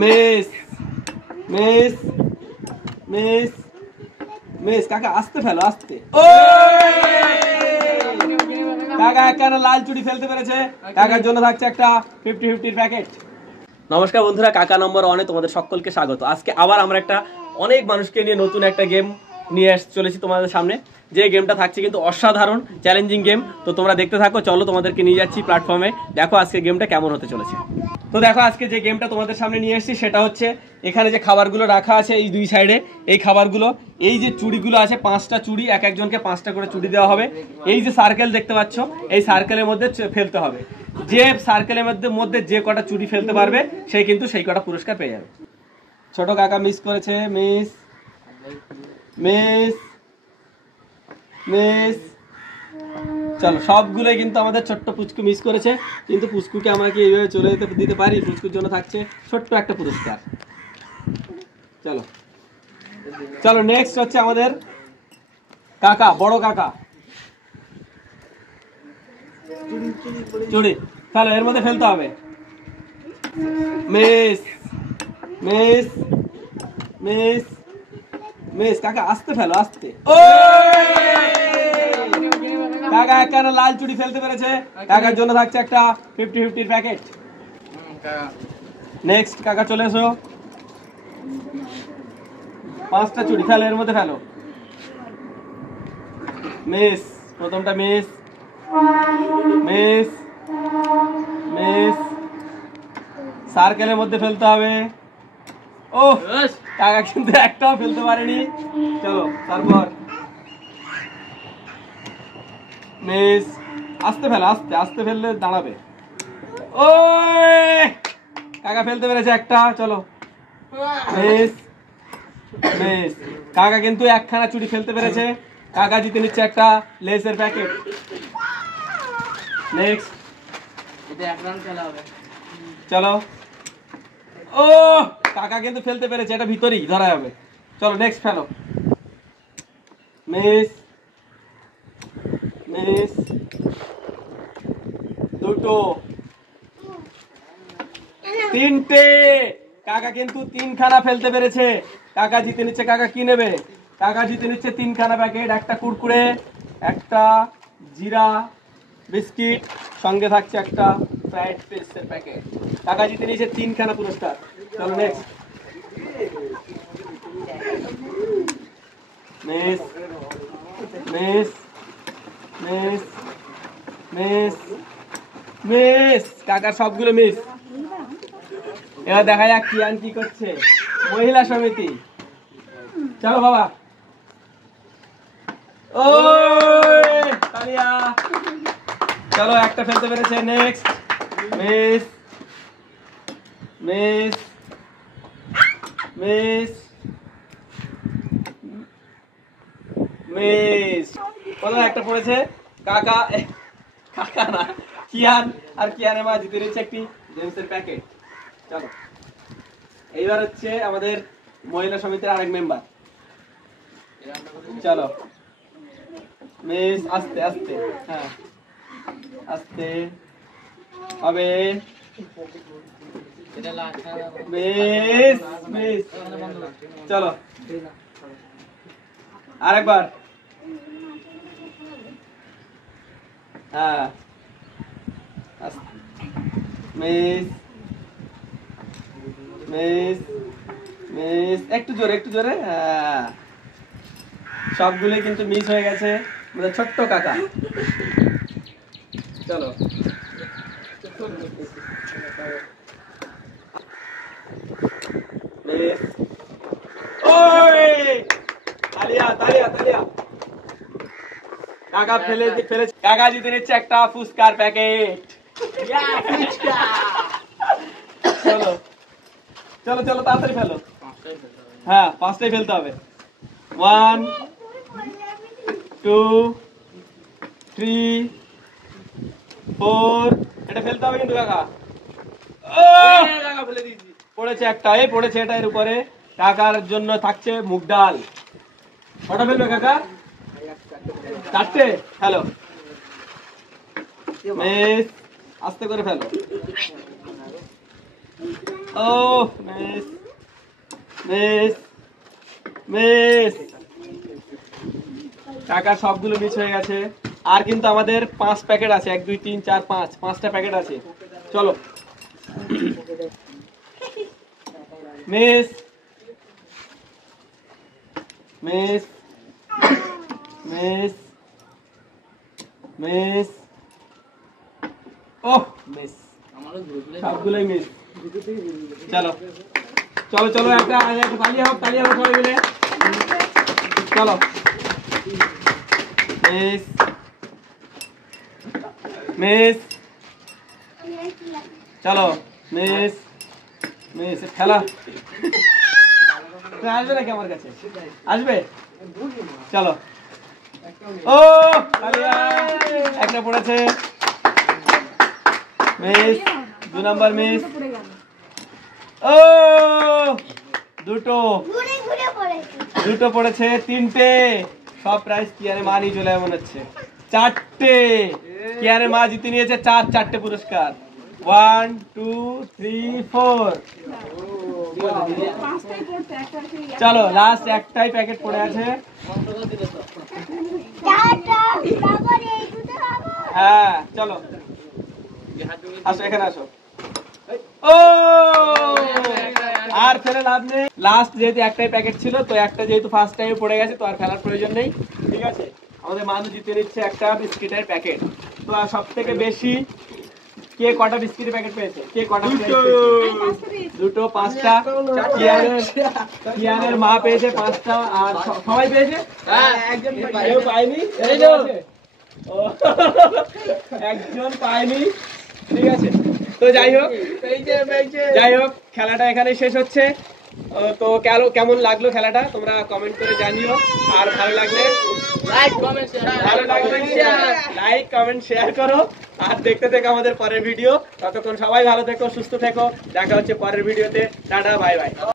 Miss miss miss miss কাকা আস্তে ফেলো আস্তে। কাকা একখানা লাল চুড়ি ফেলতে পেরেছে, কাকার জন্য থাকছে একটা 50-50 প্যাকেট। নমস্কার বন্ধুরা, কাকা নম্বর 1-এ তোমাদের সকলকে স্বাগত। আজকে আবার আমরা একটা অনেক মানুষকে নিয়ে নতুন একটা গেম নিয়ে চলেছি তোমাদের সামনে। যে গেমটা থাকছে কিন্তু অসাধারণ চ্যালেঞ্জিং গেম। তো তোমরা দেখতে থাকো, চলো তোমাদেরকে নিয়ে যাচ্ছি প্ল্যাটফর্মে। দেখো আজকে গেমটা কেমন হতে চলেছে। তো দেখো আজকে যে গেমটা তোমাদের সামনে নিয়ে এসেছি সেটা হচ্ছে, এখানে যে খাবারগুলো রাখা আছে এই দুই সাইডে, এই খাবারগুলো, এই যে চুড়িগুলো আছে 5টা চুড়ি, এক একজনকে 5টা করে চুড়ি দেওয়া হবে। এই যে সার্কেল দেখতে পাচ্ছ, এই সার্কেলের মধ্যে ফেলতে হবে। যে সার্কেলের মধ্যে যে কটা চুড়ি ফেলতে পারবে সেই কিন্তু সেই কটা পুরস্কার পেয়ে যাবে। ছোট কাকা মিস করেছে, মিস মিস মিস। চলো, সবগুলোই কিন্তু আমাদের ছোট্ট পুচকু মিস করেছে, কিন্তু পুচকুকে আমরা কি এইভাবে চলে যেতে দিতে পারি? পুচকুর জন্য থাকছে ছোট্ট একটা পুরস্কার। চলো চলো, নেক্সট হচ্ছে আমাদের কাকা, বড় কাকা। চুড়ি ফেলো, এর মধ্যে ফেলতে হবে। Miss miss miss miss. কাকা আস্তে ফেলো আস্তে। কাকা একখানা লাল চুড়ি ফেলতে পেরেছে, কাকার জন্য থাকছে একটা 50-50 প্যাকেট। নেক্সট কাকা চলে এসো। 5টা চুড়ি ফেলো, এর মধ্যে ফেলো। মিস, প্রথমটা মিস মিস মিস। সার্কেলের মধ্যে ফেলতে হবে। ও কাকা কিন্তু একটাও ফেলতে পারেনি। চলো তারপর মিস। আস্তে ফেলো, আস্তে আস্তে ফেললে দাঁড়াবে। ও কাকা ফেলতে পেরেছে একটা। চলো মিস মিস। কাকা কিন্তু একখানা চুড়ি ফেলতে পেরেছে, কাকা জিতে নিচ্ছে একটা লেসের প্যাকেট। নেক্সট, এটা এক রাউন্ড খেলা হবে। চলো। ও কাকা কিন্তু ফেলতে পেরেছে, এটা ভিতরেই ধরা যাবে। চলো নেক্সট ফেলো। Miss miss. দুটো, 3টে। কাকা কিন্তু 3খানা ফেলতে পেরেছে, কাকা জিতে নিচ্ছে। কাকা কি নেবে? কাকা জিতে নিচ্ছে 3খানা প্যাকেট, একটা কুরকুরে, একটা জিরা বিস্কিট, সঙ্গে থাকছে একটা ফ্রাইড পেস্টের প্যাকেট। কাকা জিতে নিচ্ছে 3খানা পুরস্কার। চলো next. Miss miss miss miss miss. কাকার সবগুলো মিস। এবার দেখা যাক কিয়ান কি করছে। মহিলা সমিতি, চলো বাবা। ও তালিয়া। চলো, একটা ফেলতে পেরেছে। Next, miss miss miss miss. বলো, একটা পড়েছে। কাকা, কাকা না, কিয়ান। আর কিয়ানের মা জিতে নিচ্ছে একটি জেমসের প্যাকেট। চলো, এইবার হচ্ছে আমাদের মহিলা সমিতির আরেক মেম্বার। চলো মিস, আস্তে আস্তে, হ্যাঁ আস্তে হবে। Miss miss. চলো আরেকবার, হ্যাঁ মিস মিস মিস। একটু জোরে, একটু জোরে, হ্যাঁ। সবগুলোই কিন্তু মিস হয়ে গেছে আমাদের ছোট্ট কাকা। চলো মিস। ওই তালিয়া তালিয়া তালিয়া। কাকা ফেলেছে। কাকা জিতে নিচ্ছে একটা ফুচকার প্যাকেট। চলো চলো চলো, তাড়াতাড়ি ফেলো। হ্যাঁ, 5টাই ফেলতে হবে। 1 2 3 4। এটা ফেলতে হবে কিন্তু কাকা। ফেলে দিয়েছি। পড়েছে একটা, এই পড়েছে এটা এর উপরে। কাকার জন্য থাকছে মুগ ডাল। কটা ফেলবে কাকা? 4টে। হ্যালো মিস, আস্তে করে ফেলো। ও মিস মিস মিস। কাকা সবগুলো মিস হয়ে গেছে। আর কিন্তু আমাদের 5 প্যাকেট আছে, 1 2 3 4 5, 5টা প্যাকেট আছে। চলো মিস মিস মিস মিস। ওহ মিস, সবগুলোই মিস। চলো চলো চলো, একটা তালি হোক, তালি হোক সবাই মিলে। চলো মিস মিস। চলো মিস মিস। খেলা আসবে নাকি আমার কাছে? আসবে? চলো। ও একটা পড়েছে মিস, 2 নাম্বার মিস। ও দুটো দুটো পড়েছে, 3টে। সব প্রাইস কিয়ারে মা নিয়ে চলে মনে হচ্ছে। 4টে কিয়ারে মা জিতে নিয়েছে, 4টে পুরস্কার। 1 2 3 4। চলো লাস্ট একটাই প্যাকেট পড়ে আছে। হ্যাঁ চলো আসো, এখানে আসো। ও আর ফেলে লাভ নেই। লাস্ট যেহেতু একটাই প্যাকেট ছিল, তো একটা যেহেতু ফার্স্ট টাইমে পড়ে গেছে, তো আর ফেলার প্রয়োজন নেই। ঠিক আছে, আমাদের মানুষ জিতে নিচ্ছে একটা বিস্কিটের প্যাকেট। তো সব থেকে বেশি কে কটা বিস্কিটের প্যাকেট পেয়েছে? কে কটা? দুটো, 5টা। কিয়ানের মা পেয়েছে 5টা, আর সবাই পেয়েছে? কেউ পায়নি? একজন পায়নি। ঠিক আছে, তো যাই হোক খেলাটা এখানে শেষ হচ্ছে। তো কেমন লাগলো খেলাটা তোমরা কমেন্ট করে জানিও। আর ভালো লাগলে লাইক কমেন্ট শেয়ার করো। আর দেখতে থেকো আমাদের পরের ভিডিও। ততক্ষণ সবাই ভালো থেকো, সুস্থ থেকো। দেখা হচ্ছে পরের ভিডিওতে। Tata, bye bye.